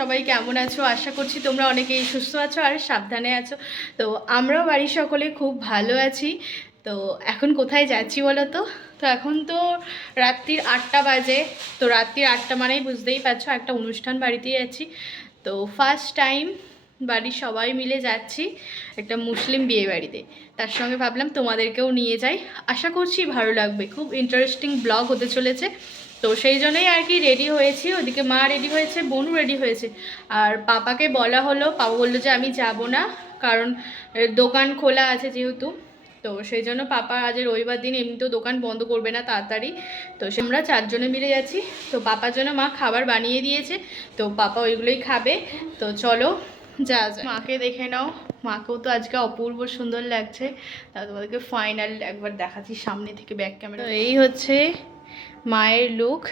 সবাই কেমন আছো? আশা করছি তোমরা অনেকেই সুস্থ আছো আর সাবধানে আছো। তো আমরাও বাড়ির সকলে খুব ভালো আছি। তো এখন কোথায় যাচ্ছি বলো তো? তো এখন তো রাত্রির 8টা বাজে। তো রাত্রির 8টা মানেই বুঝতেই পারছো একটা অনুষ্ঠান বাড়িতে যাচ্ছি। তো ফার্স্ট টাইম বাড়ির সবাই মিলে যাচ্ছি একটা মুসলিম বিয়ে বাড়িতে। তার সঙ্গে ভাবলাম তোমাদেরকেও নিয়ে যাই, আশা করছি ভালো লাগবে, খুব ইন্টারেস্টিং ব্লগ হতে চলেছে। তো সেই জন্যই আর কি রেডি হয়েছি। ওদিকে মা রেডি হয়েছে, বোনও রেডি হয়েছে। আর পাপাকে বলা হলো, পাপা বললো যে আমি যাব না, কারণ দোকান খোলা আছে যেহেতু। তো সেই জন্য পাপা আজ রবিবার দিন এমনিতেও দোকান বন্ধ করবে না তাড়াতাড়ি। তো আমরা 4 জনে মিলে যাচ্ছি। তো পাপার জন্য মা খাবার বানিয়ে দিয়েছে, তো পাপা ওইগুলোই খাবে। তো চলো যা যা, মাকে দেখে নাও। মাকেও তো আজকে অপূর্ব সুন্দর লাগছে। তা তোমাদেরকে ফাইনাল একবার দেখাচ্ছি সামনে থেকে ব্যাক ক্যামেরা। তো এই হচ্ছে মায়ের লুক,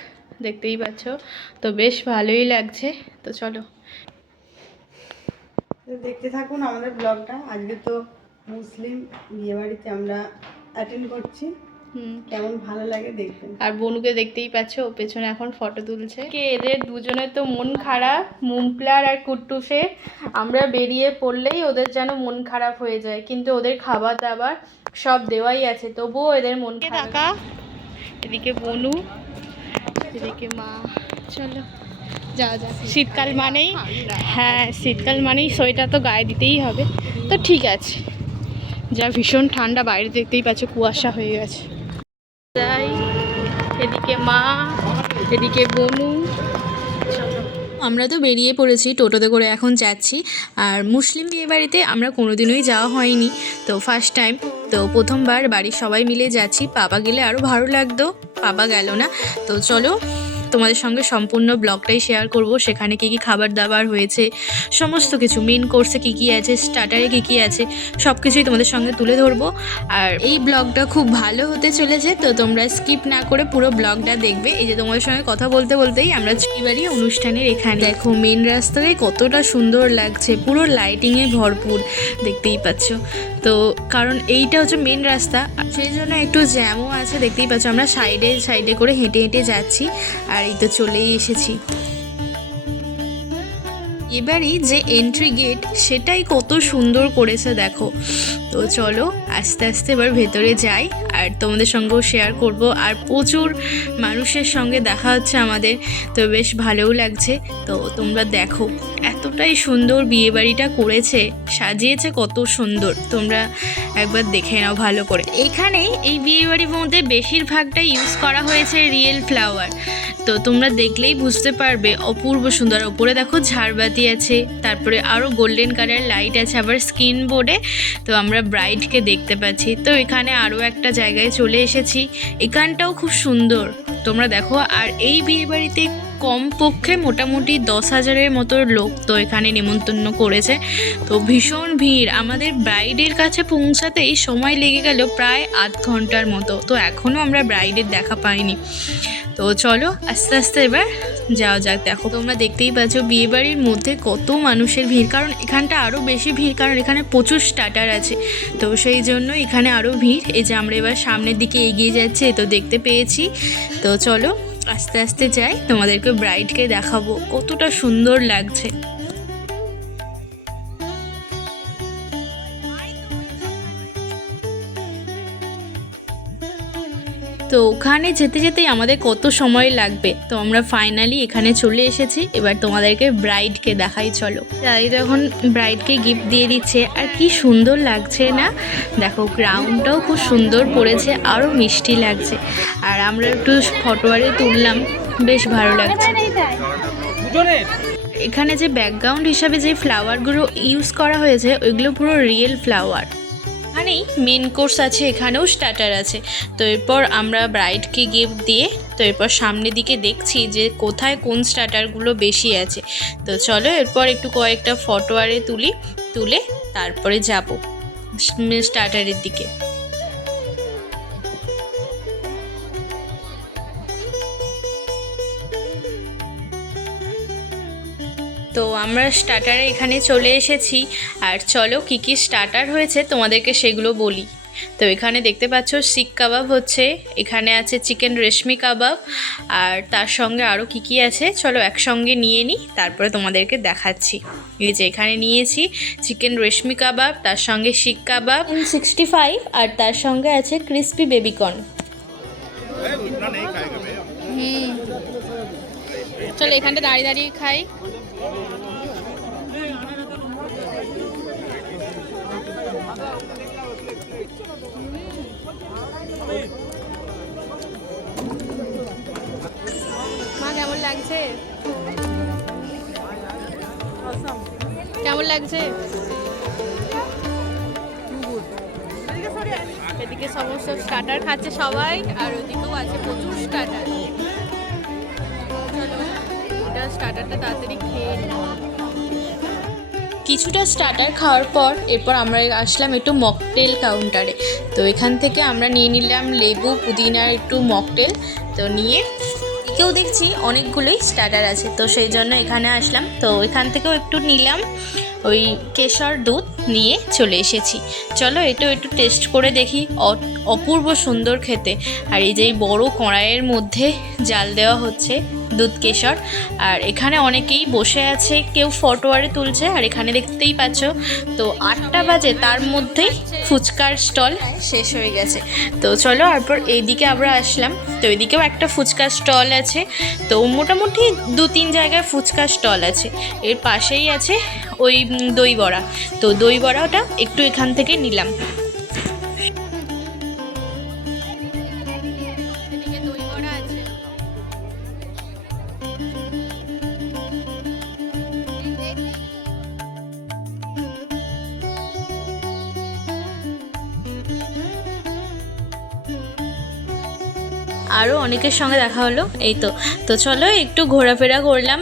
দেখতেই পাচ্ছ। তো বেশ ভালোই লাগছে। তো চলো দেখতে থাকুন আমাদের ব্লগটা। আজকে তো মুসলিম বিয়েবাড়িতে আমরা অ্যাটেন্ড করছি। কেমন ভালো লাগে দেখবেন। আর বনুকে দেখতেই পাচ্ছ, ও পেছনে এখন ফটো তুলছে। এদের দুজনের তো মন খারাপ, মুমপ্লার আর কুট্টুসে। আমরা বেরিয়ে পড়লেই ওদের যেন মন খারাপ হয়ে যায়, কিন্তু ওদের খাবার দাবার সব দেওয়াই আছে, তবুও এদের মন খারাপ। এদিকে বনু, এদিকে মা। চলো যা যা, শীতকাল মানেই, হ্যাঁ শীতকাল মানেই সোয়েটার তো গায়ে দিতেই হবে। তো ঠিক আছে, যা ভীষণ ঠান্ডা বাইরে, দেখতেই পাচ্ছ কুয়াশা হয়ে গেছে। যাই, এদিকে মা, এদিকে বনু। আমরা তো বেরিয়ে পড়েছি, টোটোতে করে এখন যাচ্ছি। আর মুসলিম বিয়েবাড়িতে আমরা কোনোদিনই যাওয়া হয়নি, তো ফার্স্ট টাইম। তো প্রথমবার বাড়ির সবাই মিলে যাচ্ছি। পাপা গেলে আরও ভালো লাগতো, পাপা গেল না। তো চলো তোমাদের সঙ্গে সম্পূর্ণ ব্লগটাই শেয়ার করব। সেখানে কী কী খাবার দাবার হয়েছে, সমস্ত কিছু, মেন কোর্সে কী কী আছে, স্টার্টারে কী কী আছে, সব কিছুই তোমাদের সঙ্গে তুলে ধরবো। আর এই ব্লগটা খুব ভালো হতে চলেছে, তো তোমরা স্কিপ না করে পুরো ব্লগটা দেখবে। এই যে তোমাদের সঙ্গে কথা বলতে বলতেই আমরা বিয়েবাড়ি অনুষ্ঠানের এখানে, দেখো মেন রাস্তায় কতটা সুন্দর লাগছে, পুরো লাইটিংয়ে ভরপুর, দেখতেই পাচ্ছ। তো কারণ এইটা হচ্ছে মেন রাস্তা, সেই জন্য একটু জ্যামও আছে, দেখতেই পাচ্ছ। আমরা সাইডে সাইডে করে হেঁটে হেঁটে যাচ্ছি। আর এই তো চলেই এসেছি। এবারই যে এন্ট্রি গেট, সেটাই কত সুন্দর করেছে দেখো। তো চলো আস্তে আস্তে এবার ভেতরে যাই, আর তোমাদের সঙ্গেও শেয়ার করব। আর প্রচুর মানুষের সঙ্গে দেখা হচ্ছে আমাদের, তো বেশ ভালোও লাগছে। তো তোমরা দেখো এতটাই সুন্দর বিয়েবাড়িটা করেছে, সাজিয়েছে কত সুন্দর, তোমরা একবার দেখে নাও ভালো করে। এখানে এই বিয়েবাড়ির মধ্যে বেশিরভাগটা ইউজ করা হয়েছে রিয়েল ফ্লাওয়ার। তো তোমরা দেখলেই বুঝতে পারবে অপূর্ব সুন্দর। ওপরে দেখো ঝাড়বাতি আছে, তারপরে আরও গোল্ডেন কালার লাইট আছে, আবার স্ক্রিন বোর্ডে তো আমরা ব্রাইডকে দেখতে পাচ্ছি। তো এখানে আরও একটা জায়গায় চলে এসেছি, এখানটাও খুব সুন্দর, তোমরা দেখো। আর এই বিয়েবাড়িতে কমপক্ষে মোটামুটি 10,000-এর মতো লোক তো এখানে নিমন্ত্রণ করেছে। তো ভীষণ ভিড়, আমাদের ব্রাইডের কাছে পৌঁছাতেই সময় লেগে গেল প্রায় 8 ঘন্টার মতো। তো এখনও আমরা ব্রাইডের দেখা পাইনি। তো চলো আস্তে আস্তে এবার যাওয়া যাক। দেখো তোমরা দেখতেই পাচ্ছ বিয়েবাড়ির মধ্যে কত মানুষের ভিড়, কারণ এখানটা আরও বেশি ভিড়, কারণ এখানে প্রচুর স্টার্টার আছে, তো সেই জন্য এখানে আরও ভিড়। এই যে আমরা এবার সামনের দিকে এগিয়ে যাচ্ছি, তো দেখতে পেয়েছি। তো চলো আস্তে আস্তে যাই, তোমাদেরকে ব্রাইডকে দেখাবো কতটা সুন্দর লাগছে। তো ওখানে যেতে যেতেই আমাদের কত সময় লাগবে, তো আমরা ফাইনালি এখানে চলে এসেছি। এবার তোমাদেরকে ব্রাইডকে দেখাই, চলো। তাই এখন ব্রাইডকে গিফট দিয়ে দিচ্ছে, আর কি সুন্দর লাগছে না? দেখো গ্রাউন্ডটাও খুব সুন্দর পড়েছে, আরও মিষ্টি লাগছে। আর আমরা একটু ফটো আরে তুললাম, বেশ ভালো লাগছে। এখানে যে ব্যাকগ্রাউন্ড হিসাবে যে ফ্লাওয়ারগুলো ইউজ করা হয়েছে, ওইগুলো পুরো রিয়েল ফ্লাওয়ার। এখানেই মেন কোর্স আছে, এখানেও স্টার্টার আছে। তো এরপর আমরা ব্রাইডকে গিফট দিয়ে, তো এরপর সামনের দিকে দেখছি যে কোথায় কোন স্টার্টারগুলো বেশি আছে। তো চলো এরপর একটু কয়েকটা ফটো আরে তুলে তারপরে যাব স্টার্টারের দিকে। তো আমরা স্টার্টারে এখানে চলে এসেছি। আর চলো কী কী স্টার্টার হয়েছে তোমাদেরকে সেগুলো বলি। তো এখানে দেখতে পাচ্ছ শিক কাবাব হচ্ছে, এখানে আছে চিকেন রেশমি কাবাব, আর তার সঙ্গে আরও কি কি আছে চলো একসঙ্গে নিয়ে নিই, তারপরে তোমাদেরকে দেখাচ্ছি। এই যে এখানে নিয়েছি চিকেন রেশমি কাবাব, তার সঙ্গে শিক কাবাব 65, আর তার সঙ্গে আছে ক্রিস্পি বেবিকর্ন। চলো এখানটা দাঁড়িয়ে দাঁড়িয়ে খাই। মা কেমন লাগছে? কেমন লাগছে? এদিকে সমস্ত স্টার্টার খাচ্ছে সবাই, আর ওদিকেও আছে প্রচুর স্টার্টার। চলো এটা স্টার্টারটা তাড়াতাড়ি খেয়ে নিই। কিছুটা স্টার্টার খাওয়ার পর এরপর আমরা আসলাম একটু মকটেল কাউন্টারে। তো এখান থেকে আমরা নিয়ে নিলাম লেবু পুদিনার একটু মকটেল। তো নিয়ে কেউ দেখছি অনেকগুলোই স্টার্টার আছে, তো সেই জন্য এখানে আসলাম। তো এখান থেকেও একটু নিলাম, ওই কেশর দুধ নিয়ে চলে এসেছি। চলো এটাও একটু টেস্ট করে দেখি, অপূর্ব সুন্দর খেতে। আর এই যে বড় কড়াইয়ের মধ্যে জাল দেওয়া হচ্ছে দুধ কেশর, আর এখানে অনেকেই বসে আছে, কেউ ফটোয়ারে তুলছে। আর এখানে দেখতেই পাচ্ছ তো 8টা বাজে, তার মধ্যেই ফুচকার স্টল শেষ হয়ে গেছে। তো চলো তারপর এইদিকে আমরা আসলাম। তো এইদিকেও একটা ফুচকার স্টল আছে। তো মোটামুটি 2-3 জায়গায় ফুচকার স্টল আছে। এর পাশেই আছে ওই দই বড়া। তো দই বড়াটা একটু এখান থেকে নিলাম। আরও অনেকের সঙ্গে দেখা হলো। এই তো চলো একটু ঘোরাফেরা করলাম।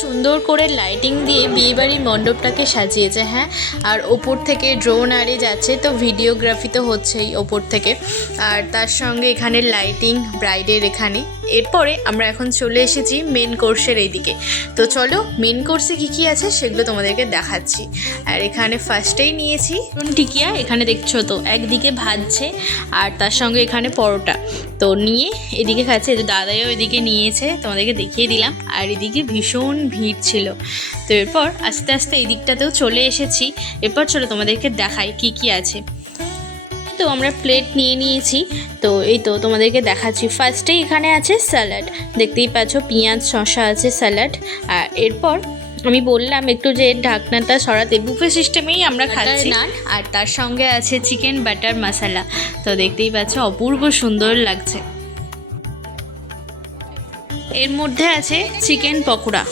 সুন্দর করে লাইটিং দিয়ে বিয়েবাড়ির মণ্ডপটাকে সাজিয়েছে। হ্যাঁ, আর ওপর থেকে ড্রোন আরে যাচ্ছে, তো ভিডিওগ্রাফি তো হচ্ছেই ওপর থেকে। আর তার সঙ্গে এখানে লাইটিং ব্রাইডের এখানে। এরপরে আমরা এখন চলে এসেছি মেন কোর্সের এইদিকে। তো চলো মেন কোর্সে কী কী আছে সেগুলো তোমাদেরকে দেখাচ্ছি। আর এখানে ফার্স্টেই নিয়েছি টিকিয়া। এখানে দেখছো তো একদিকে ভাজছে, আর তার সঙ্গে এখানে পরোটা। তো নিয়ে এদিকে খাচ্ছে, দাদাইও এদিকে নিয়েছে, তোমাদেরকে দেখিয়ে দিলাম। আর এদিকে ভীষণ ভিড় ছিল। তো এরপর আস্তে আস্তে এই দিকটাতেও চলে এসেছি। এরপর চলো তোমাদেরকে দেখাই কি কি আছে। তো আমরা প্লেট নিয়ে নিয়েছি। তো এই তো তোমাদেরকে দেখাচ্ছি। ফার্স্টেই এখানে আছে স্যালাড, দেখতেই পাচ্ছ পেঁয়াজ শসা আছে স্যালাড। আর এরপর আমি বললাম একটু যে ঢাকনাটা সরাতে, বুফে সিস্টেমেই আমরা খাচ্ছি। নান, আর তার সঙ্গে আছে চিকেন বাটার মশলা। তো দেখতেই পাচ্ছ অপূর্ব সুন্দর লাগছে। এর মধ্যে আছে চিকেন পকোড়া,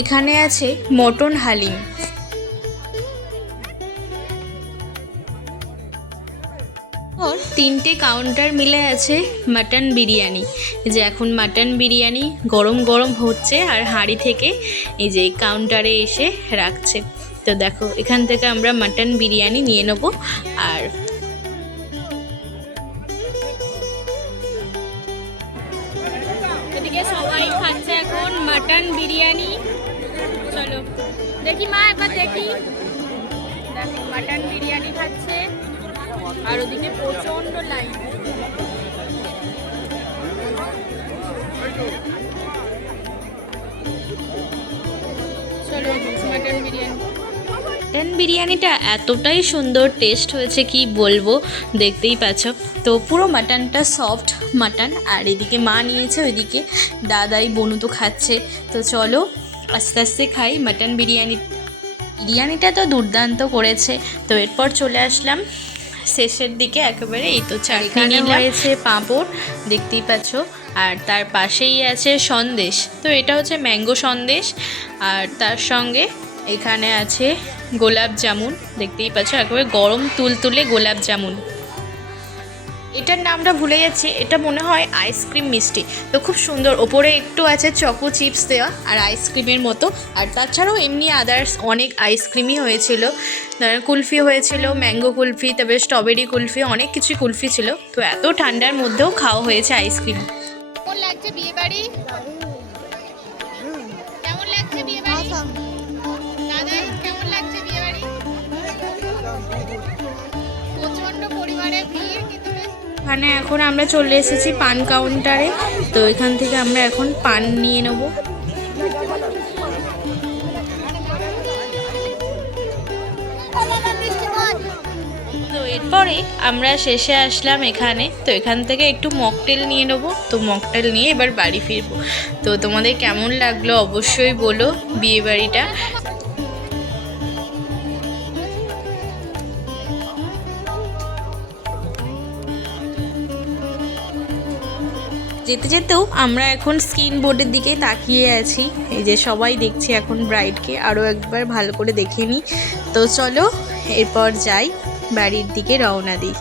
এখানে আছে মটন হালিম, और 3টে কাউন্টার মিলে আছে মাটন বিরিয়ানি। যে এখন মাটন বিরিয়ানি গরম গরম হচ্ছে, আর হাঁড়ি থেকে এই যে কাউন্টারে এসে রাখছে। তো দেখো এখান থেকে আমরা মাটন বিরিয়ানি নিয়ে নেব। আর এদিকে সবাই খাচ্ছে এখন মাটন বিরিয়ানি। চলো দেখি মা, একবার দেখি। দেখো মাটন বিরিয়ানি খাচ্ছে, আর ওদিকে প্রচন্ড লাইন। চলো মাটন বিরিয়ানি। মাটন বিরিয়ানিটা এতটাই সুন্দর টেস্ট হয়েছে কি বলবো, দেখতেই পাচ্ছ। তো পুরো মাটনটা সফট মাটন। আর এদিকে মা নিয়েছে, ওইদিকে দাদাই বনু তো খাচ্ছে। তো চলো আস্তে আস্তে খাই মাটন বিরিয়ানি। বিরিয়ানিটা তো দুর্দান্ত করেছে। তো এরপর চলে আসলাম শেষের দিকে একেবারে। এই তো চাটনি রয়েছে, পাঁপড় দেখতেই পাচ্ছ, আর তার পাশেই আছে সন্দেশ। তো এটা হচ্ছে ম্যাঙ্গো সন্দেশ, আর তার সঙ্গে এখানে আছে গোলাপ জামুন, দেখতেই পাচ্ছ একেবারে গরম তুলতুলে গোলাপ জামুন। এটার নামটা ভুলে যাচ্ছি, এটা মনে হয় আইসক্রিম মিষ্টি। তো খুব সুন্দর, ওপরে একটু আছে চকো চিপস দেওয়া আর আইসক্রিমের মতো। আর তাছাড়াও এমনি আদার্স অনেক আইসক্রিমই হয়েছিল, কুলফি হয়েছিল, ম্যাঙ্গো কুলফি, তারপরে স্ট্রবেরি কুলফি, অনেক কিছু কুলফি ছিল। তো এত ঠান্ডার মধ্যেও খাওয়া হয়েছে আইসক্রিম। কেমন লাগছে বিয়ে বাড়ি? কেমন লাগছে বিয়ে বাড়ি? দাদা কেমন লাগছে বিয়ে বাড়ি? প্রচন্ড এখানে এখন আমরা চলে এসেছি পান কাউন্টারে। তো এখান থেকে আমরা এখন পান নিয়ে নেব। তো এরপরে আমরা শেষে আসলাম এখানে। তো এখান থেকে একটু মকটেল নিয়ে নেবো। তো মকটেল নিয়ে এবার বাড়ি ফিরবো। তো তোমাদের কেমন লাগলো অবশ্যই বলো বিয়েবাড়িটা। যেতে যেতেও আমরা এখন স্ক্রিন বোর্ডের দিকে তাকিয়ে আছি। এই যে সবাই দেখছি এখন ব্রাইডকে, আরও একবার ভালো করে দেখে নিই। তো চলো এরপর যাই, বাড়ির দিকে রওনা দিই।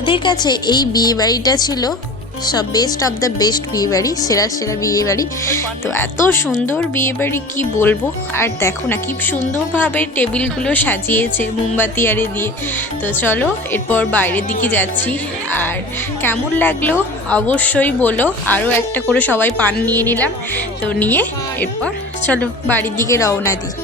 ওদের কাছে এই বিয়ে বাড়িটা ছিল সব বেস্ট অফ দ্য বেস্ট বিয়েবাড়ি, সেরা সেরা বিয়েবাড়ি। তো এত সুন্দর বিয়েবাড়ি কি বলবো। আর দেখো না কি সুন্দরভাবে টেবিলগুলো সাজিয়েছে মোমবাতি আরে দিয়ে। তো চলো এরপর বাইরের দিকে যাচ্ছি। আর কেমন লাগলো অবশ্যই বলো। আরও একটা করে সবাই পান নিয়ে নিলাম। তো নিয়ে এরপর চলো বাড়ির দিকে রওনা দিই।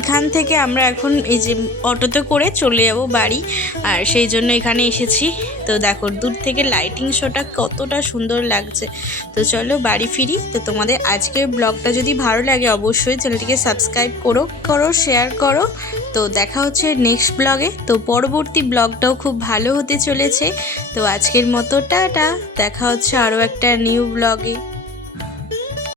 এখান থেকে আমরা এখন এই যে অটোতে করে চলে যাব বাড়ি। আর সেই জন্য এখানে এসেছি। তো দেখো দূর থেকে লাইটিং শোটা কতটা সুন্দর লাগছে। তো চলো বাড়ি ফিরি। তো তোমাদের আজকের ব্লগটা যদি ভালো লাগে অবশ্যই চ্যানেলটিকে সাবস্ক্রাইব করো, শেয়ার করো। তো দেখা হচ্ছে নেক্সট ব্লগে। তো পরবর্তী ব্লগটাও খুব ভালো হতে চলেছে। তো আজকের মতো টাটা, দেখা হচ্ছে আরও একটা নিউ ব্লগে।